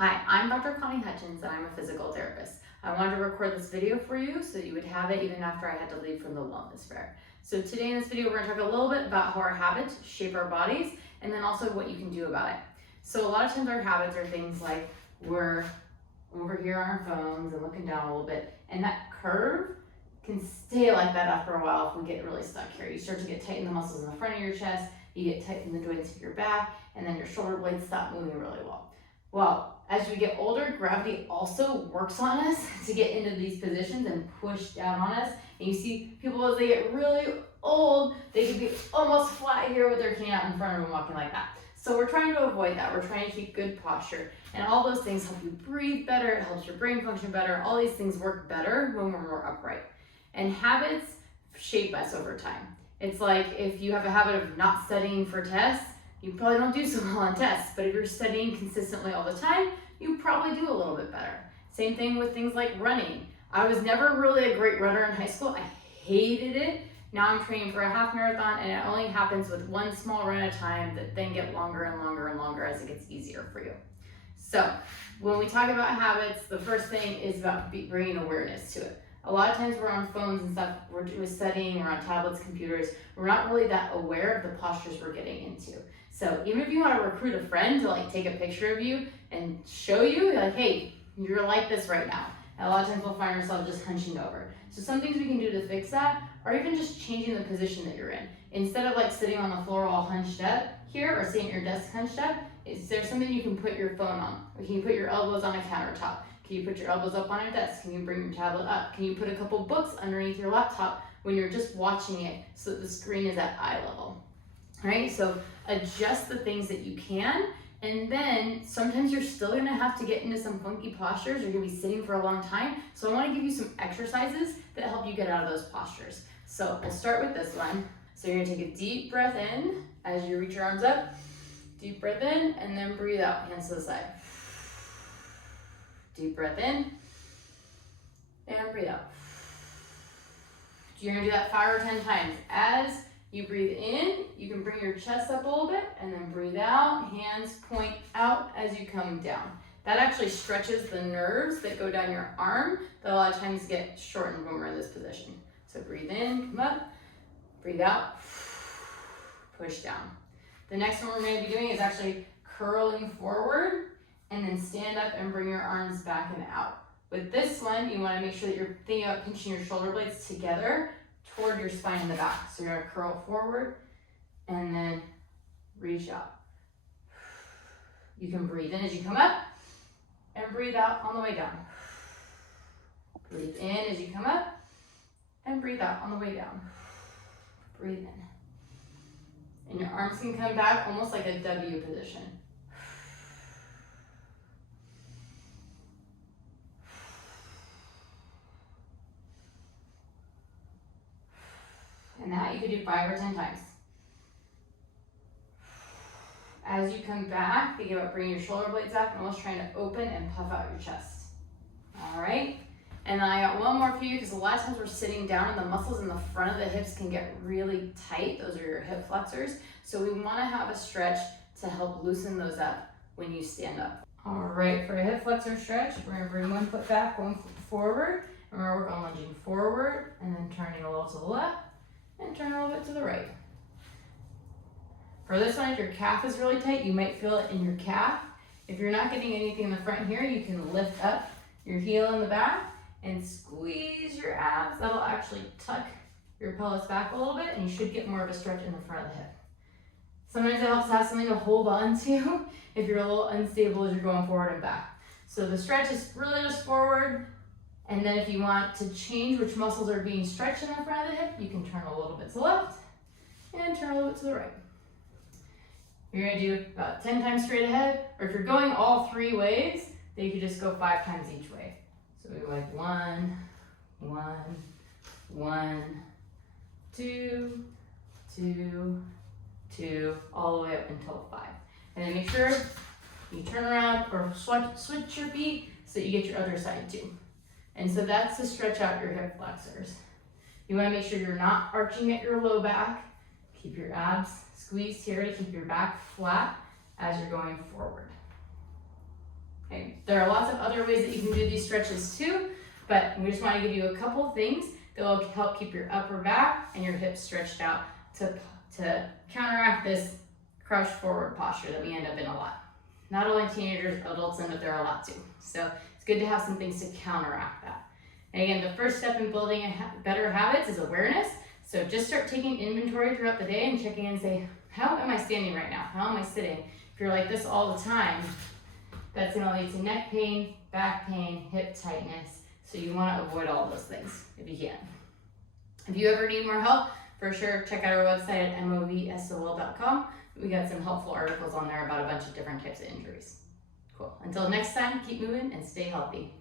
Hi, I'm Dr. Connie and I'm a physical therapist. I wanted to record this video for you so that you would have it even after I had to leave from the wellness fair. So today in this video, we're going to talk a little bit about how our habits shape our bodies and then also what you can do about it. So a lot of times our habits are things like we're over here on our phones and looking down a little bit, and that curve can stay like that after a while if we get really stuck here. You start to get tight in the muscles in the front of your chest, you get tight in the joints of your back, and then your shoulder blades stop moving really well. Well, as we get older, gravity also works on us to get into these positions and push down on us. And you see people as they get really old, they can be almost flat here with their cane out in front of them walking like that. So we're trying to avoid that. We're trying to keep good posture. And all those things help you breathe better, it helps your brain function better. All these things work better when we're more upright. And habits shape us over time. It's like if you have a habit of not studying for tests, you probably don't do so well on tests, but if you're studying consistently all the time, you probably do a little bit better. Same thing with things like running. I was never really a great runner in high school. I hated it. Now I'm training for a half marathon, and it only happens with one small run at a time that then get longer and longer and longer as it gets easier for you. So when we talk about habits, the first thing is about bringing awareness to it. A lot of times we're on phones and stuff, we're studying, we're on tablets, computers, we're not really that aware of the postures we're getting into. So even if you want to recruit a friend to like take a picture of you and show you, like, hey, you're like this right now. And a lot of times we'll find ourselves just hunching over. So some things we can do to fix that are even just changing the position that you're in. Instead of like sitting on the floor all hunched up here or sitting at your desk hunched up, is there something you can put your phone on? Or can you put your elbows on a countertop? Can you put your elbows up on your desk? Can you bring your tablet up? Can you put a couple books underneath your laptop when you're just watching it so that the screen is at eye level? All right, so adjust the things that you can, and then sometimes you're still gonna have to get into some funky postures. You're gonna be sitting for a long time. So I wanna give you some exercises that help you get out of those postures. So we'll start with this one. So you're gonna take a deep breath in as you reach your arms up. Deep breath in, and then breathe out, hands to the side. Deep breath in, and breathe out. You're gonna do that 5 or 10 times. As you breathe in, you can bring your chest up a little bit, and then breathe out, hands point out as you come down. That actually stretches the nerves that go down your arm that a lot of times get shortened when we're in this position. So breathe in, come up, breathe out, push down. The next one we're gonna be doing is actually curling forward, and then stand up and bring your arms back and out. With this one, you wanna make sure that you're thinking about pinching your shoulder blades together toward your spine in the back. So you're gonna curl forward and then reach out. You can breathe in as you come up and breathe out on the way down. Breathe in as you come up and breathe out on the way down. Breathe in. And your arms can come back almost like a W position. And that you could do 5 or 10 times. As you come back, think about bringing your shoulder blades up and almost trying to open and puff out your chest. All right. And then I got one more for you because a lot of times we're sitting down and the muscles in the front of the hips can get really tight. Those are your hip flexors. So we want to have a stretch to help loosen those up when you stand up. All right, for a hip flexor stretch, we're going to bring one foot back, one foot forward. And we're going to work on lunging forward and then turning a little to the left and turn a little bit to the right. For this one, if your calf is really tight, you might feel it in your calf. If you're not getting anything in the front here, you can lift up your heel in the back and squeeze your abs. That'll actually tuck your pelvis back a little bit, and you should get more of a stretch in the front of the hip. Sometimes it helps to have something to hold on to if you're a little unstable as you're going forward and back. So the stretch is really just forward, and then if you want to change which muscles are being stretched in the front of the hip, you can turn a little bit to the left and turn a little bit to the right. You're gonna do about 10 times straight ahead, or if you're going all 3 ways, then you could just go 5 times each way. So we go like 1, 1, 1, 2, 2, 2, all the way up until 5. And then make sure you turn around or switch your feet so that you get your other side too. And so that's to stretch out your hip flexors. You wanna make sure you're not arching at your low back. Keep your abs squeezed here to keep your back flat as you're going forward. Okay, There are lots of other ways that you can do these stretches too, but we just want to give you a couple things that will help keep your upper back and your hips stretched out to counteract this crouched forward posture that we end up in a lot. Not only teenagers, adults end up there a lot too. So it's good to have some things to counteract that. And again, the first step in building better habits is awareness. So just start taking inventory throughout the day and checking in and say, how am I standing right now? How am I sitting? If you're like this all the time, that's gonna lead to neck pain, back pain, hip tightness. So you wanna avoid all those things if you can. If you ever need more help, for sure, check out our website at movsol.com. We got some helpful articles on there about a bunch of different types of injuries. Cool. Until next time, keep moving and stay healthy.